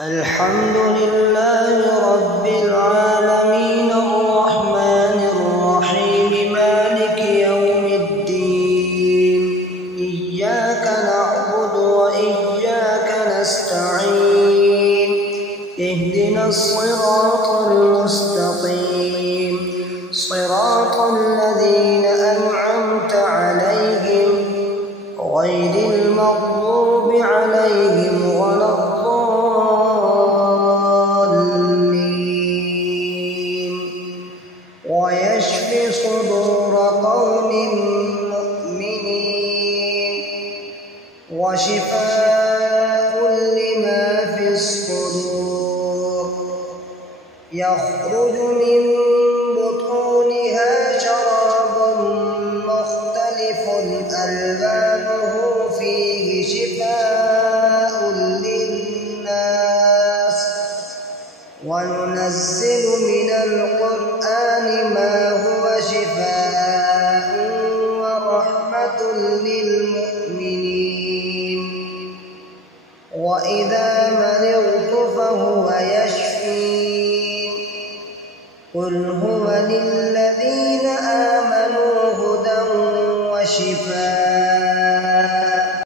الحمد لله رب العالمين الرحمن الرحيم مالك يوم الدين إياك نعبد وإياك نستعين اهدنا الصراط المستقيم صراط الذين أنعمت عليهم غير المغضوب عليهم ولا الضالين ويشف صدور قوم مؤمنين وشفاء لما في الصدور يخرج من بطونها شراب مختلف ألوانه فيه شفاء للناس وننزل من القرآن ما هو شفاء ورحمة للمؤمنين وإذا مرضت فهو يشفين قل هو للذين آمنوا هدى وشفاء